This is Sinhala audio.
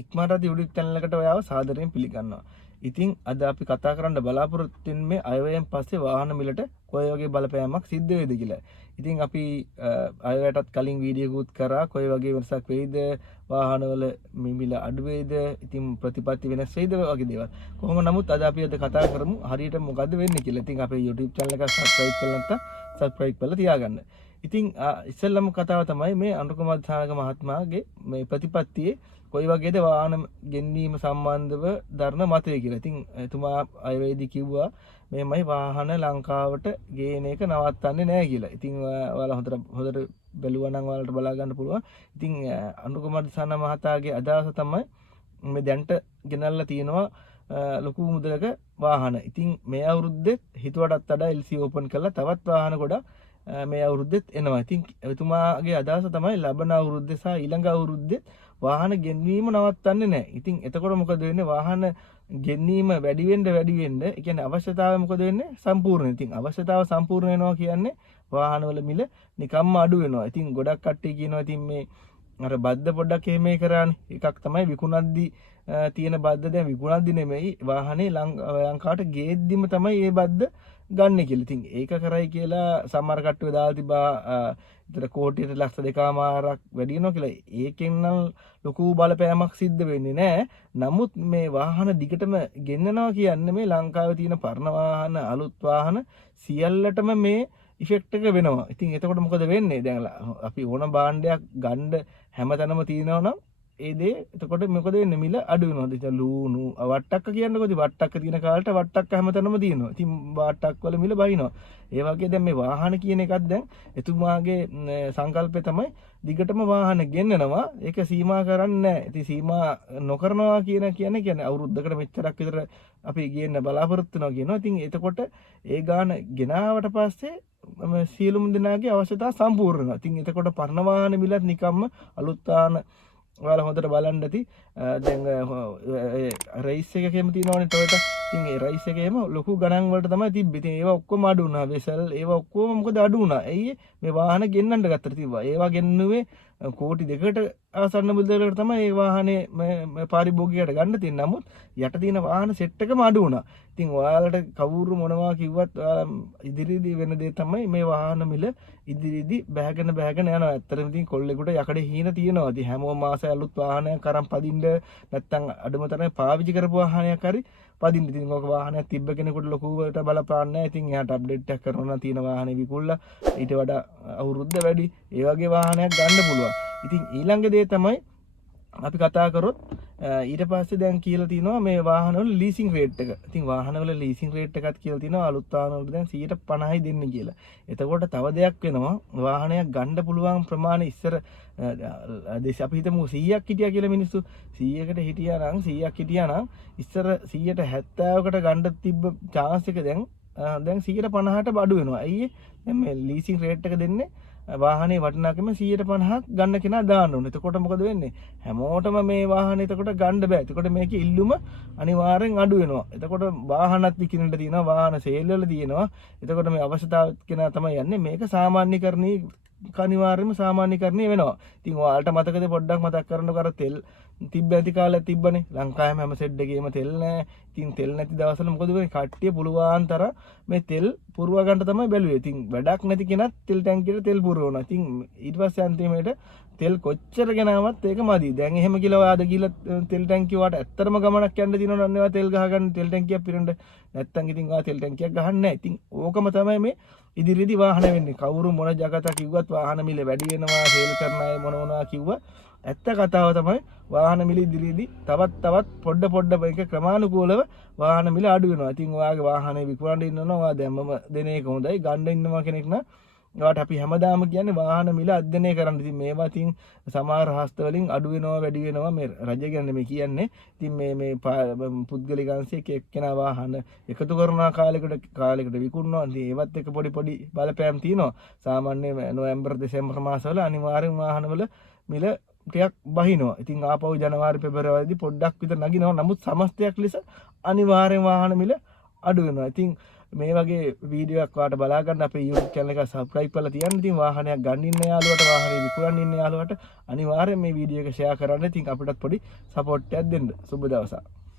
ඉක්මනට YouTube channel එකට ඔයාව සාදරයෙන් පිළිගන්නවා. ඉතින් අද අපි කතා කරන්න බලාපොරොත්තු වෙන්නේ අයවැයෙන් පස්සේ වාහන මිලට කොයි වගේ බලපෑමක් සිද්ධ වෙයිද කියලා. ඉතින් අපි අයවැයටත් කලින් වීඩියෝ එකකුත් කරා කොයි වගේ වෙනසක් වෙයිද වාහනවල මිල අඩු වෙයිද ඉතින් ප්‍රතිපත්ති වෙනස් වෙයිද වගේ දේවල්. කොහොම නමුත් අද අපි අද කතා කරමු හරියට මොකද්ද වෙන්නේ කියලා. ඉතින් අපේ YouTube channel එක subscribe කරලා නැත්නම් subscribe කරලා තියාගන්න. ඉතින් ඉස්සෙල්ලම කතාව තමයි මේ අනුර කුමාර දිසානායක මහත්මයාගේ මේ ප්‍රතිපත්තියේ කොයි වගේද වාහන ගෙන්වීම සම්බන්ධව දරන මතය කියලා. ඉතින් එතුමා අයවැයේදී කිව්වා මේමයි වාහන ලංකාවට ගේන එක නවත්තන්නේ නැහැ කියලා. ඉතින් ඔයාලා හොඳට බැලුවා නම් ඔයාලට බලා ගන්න පුළුවන්. ඉතින් අනුර කුමාර දිසානායක මහතාගේ අදහස තමයි මේ දැන්ට ගෙනල්ලා තියෙනවා ලොකු මුදලක වාහන. ඉතින් මේ අවුරුද්දේ හිතුවටත් වඩා LC ඕපන් කරලා තවත් වාහන ගොඩක් මේ අවුරුද්දෙත් එනවා. ඉතින් එතුමාගේ අදහස තමයි ලබන අවුරුද්දේ සහ ඊළඟ අවුරුද්දේ වාහන ගෙන්වීම නවත්තන්නේ නැහැ. ඉතින් එතකොට මොකද වෙන්නේ? වාහන ගෙන්වීම වැඩි වෙන්න ඒ කියන්නේ අවශ්‍යතාවය මොකද වෙන්නේ? සම්පූර්ණ. ඉතින් අවශ්‍යතාව සම්පූර්ණ වෙනවා කියන්නේ වාහනවල මිල නිකම්ම අඩු වෙනවා. ඉතින් ගොඩක් කට්ටිය කියනවා ඉතින් මේ අර බද්ද පොඩ්ඩක් එහෙම කරානේ. එකක් තමයි විකුණද්දි තියෙන බද්ද දැන් විකුණද්දි නෙමෙයි වාහනේ ලංකාවට ගේද්දිම තමයි මේ බද්ද ගන්න කියලා. ඉතින් ඒක කරයි කියලා සමහර කට්ටිය දාලා තිබා විතර කෝටියට ලක්ෂ 2මාරක් වැඩි වෙනවා කියලා. ඒකෙන් නම් ලොකු බලපෑමක් සිද්ධ වෙන්නේ නැහැ. නමුත් මේ වාහන දිගටම ගෙන්නනවා කියන්නේ මේ ලංකාවේ තියෙන පරණ වාහන අලුත් වාහන සියල්ලටම මේ ඉෆෙක්ට් එක වෙනවා. ඉතින් එතකොට මොකද වෙන්නේ? දැන් අපි ඕන භාණ්ඩයක් ගන්න හැමතැනම තියෙනවා නම් ඒ දේ එතකොට මොකද වෙන්නේ? මිල අඩු වෙනවා. ඉතින් ලූණු වට්ටක්ක කියන්නකො ඉතින් වට්ටක්ක තියෙන කාලට වට්ටක්ක හැමතැනම තියෙනවා. ඉතින් වට්ටක් වල මිල බහිනවා. ඒ වගේ දැන් මේ වාහන කියන එකත් දැන් එතුමාගේ සංකල්පය තමයි දිගටම වාහන ගෙන්නනවා. ඒක සීමා කරන්නේ නැහැ. ඉතින් සීමා නොකරනවා කියන්නේ අවුරුද්දකට මෙච්චරක් විතර අපි ගේන්න බලාපොරොත්තු වෙනවා කියනවා. ඉතින් එතකොට ඒ ගාන ගෙනාවට පස්සේ සියලුම දෙනාගේ අවශ්‍යතා සම්පූර්ණ වෙනවා. ඉතින් එතකොට පරණ වාහන මිලත් නිකම්ම අලුත් වාහන ඔයාලා හොඳට බලන්න ඇති. දැන් රේස් එකකෙම තියෙනවනේ Toyota. ඉතින් ඒ රේස් එකේම ලොකු ගණන් වලට තමයි තිබ්බේ. ඉතින් ඒවා ඔක්කොම අඩු වුණා. වෙසල් ඒවා ඔක්කොම මොකද අඩු වුණා. ඇයි මේ වාහන ගෙන්නන්න ගත්තට තිබ්බා. ඒවා ගෙන්නුවේ කෝටි 2කට ආසන්න මුදලකට තමයි මේ වාහනේ මේ පාරිභෝගිකයට ගන්න තියෙන්නේ. නමුත් යට තියෙන වාහන සෙට් එකම අඩු වුණා. ඉතින් ඔයාලට කවුරු මොනවා කිව්වත් ඉදිරියේදී වෙන දේ තමයි මේ වාහන මිල ඉදිරියේදී බෑගෙන යනවා. ඇත්තටම ඉතින් කොල්ලෙකුට යකඩේ හීන තියෙනවා. ඉතින් හැමෝම මාසෙ අලුත් වාහනයක් අරන් පදින්න නැත්තම් අඩුම තරමේ පාවිච්චි කරපු වාහනයක් හරි පදින්න. ඉතින් ඔක වාහනයක් තිබ්බ කෙනෙකුට ලොකුවට බලපාන්නේ නැහැ. ඉතින් එයාට අප්ඩේට් එකක් කරනවා තියෙන වාහනේ විකුණලා ඊට වඩා අවුරුද්ද වැඩි ඒ වගේ වාහනයක් ගන්න පුළුවන්. ඉතින් ඊළඟ දේ තමයි අපි කතා කරොත් ඊට පස්සේ දැන් කියලා තියෙනවා මේ වාහනවල ලීසින් රේට් එක. ඉතින් වාහනවල ලීසින් රේට් එකක් කියලා තියෙනවා අලුත් වාහනවලට දැන් 50%යි දෙන්නේ කියලා. එතකොට තව දෙයක් වෙනවා වාහනයක් ගන්න පුළුවන් ප්‍රමාණය ඉස්සර අපි හිතමු 100ක් හිටියා කියලා මිනිස්සු 100කට හිටියා නම් ඉස්සර 170කට ගන්න තිබ්බ chance එක දැන් 150ට අඩු වෙනවා. ඇයි දැන් මේ ලීසින් රේට් එක දෙන්නේ වාහනේ වටිනාකම 150ක් ගන්න කෙනා දාන්න ඕනේ. එතකොට මොකද වෙන්නේ? හැමෝටම මේ වාහනේ එතකොට ගන්න බෑ. එතකොට මේකේ ඉල්ලුම අනිවාර්යෙන් අඩු වෙනවා. එතකොට වාහනත් විකිනෙන්න තියෙනවා, වාහන සේල් වල තියෙනවා. එතකොට මේ අවශ්‍යතාව කෙනා තමයි යන්නේ. මේක සාමාන්‍යකරණී අනිවාර්යයෙන්ම සාමාන්‍යකරණය වෙනවා. ඉතින් ඔයාලට මතකද පොඩ්ඩක් මතක් කරනකොට අර තෙල් තිබ්බ ඇති කාලයක් තිබ්බනේ. ලංකාවේම හැම සෙඩ් එකේම තෙල් නැහැ. ඉතින් තෙල් නැති දවස්වල මොකද වෙන්නේ? කට්ටිය පුළුවන් තරම් මේ තෙල් පුරව ගන්න තමයි බැලුවේ. ඉතින් වැඩක් නැති කෙනත් තෙල් ටැංකියට තෙල් පුරවනවා. ඉතින් ඊට පස්සේ අන්තිමේට තෙල් කොච්චර ගෙනාවත් ඒක මදි. දැන් එහෙම කියලා ඔයාද කියලා තෙල් ටැංකිය වට ඇත්තරම ගමනක් යන්න දිනවනම් ඒවා තෙල් ගහගන්න තෙල් ටැංකියක් පිරෙන්න. නැත්තම් ඉතින් ඔයා තෙල් ටැංකියක් ගහන්නේ නැහැ. ඉතින් ඕකම තමයි මේ ඉදිරියේදී වාහන වෙන්නේ. කවුරු මොන జగත කිව්වත් වාහන මිල වැඩි වෙනවා, සේල් කරන අය මොනවා කිව්වා ඇත්ත කතාව තමයි වාහන මිල ඉදිරියේදී තවත් පොඩ මේක ක්‍රමානුකූලව වාහන මිල අඩු වෙනවා. ඉතින් ඔයාගේ වාහනේ විකුණන්න ඉන්නවනම් ඔයා දැම්මම දෙන එක හොඳයි. ගන්න ඉන්නවා කෙනෙක් නම් ඔයාට අපි හැමදාම කියන්නේ වාහන මිල අධ්‍යයනය කරන්න. ඉතින් මේවා ඉතින් සමහර හස්ත වලින් අඩු වෙනවා වැඩි වෙනවා මේ රජ ගැන මේ කියන්නේ. ඉතින් මේ පුද්ගලික අංශයක එක්කෙනා වාහන එකතු කරන කාලයකට විකුණනවා. ඉතින් ඒවත් එක පොඩි බලපෑම් තියෙනවා. සාමාන්‍ය නොවැම්බර් දෙසැම්බර් මාසවල අනිවාර්යෙන් වාහනවල මිල ටිකක් බහිනවා. ඉතින් ආපහු ජනවාරි පෙබරවාරිදී පොඩ්ඩක් විතර නගිනවා. නමුත් සමස්තයක් ලෙස අනිවාර්යෙන් වාහන මිල අඩු වෙනවා. ඉතින් මේ වගේ වීඩියෝ එකක් වාට බලා ගන්න අපේ YouTube channel එක subscribe කරලා තියන්න. ඉතින් වාහනයක් ගන්න ඉන්න යාළුවට වාහනේ විකුණන්න ඉන්න යාළුවට අනිවාර්යෙන් මේ වීඩියෝ එක share කරන්න. ඉතින් අපිටත් පොඩි support එකක් දෙන්න. සුබ දවසක්.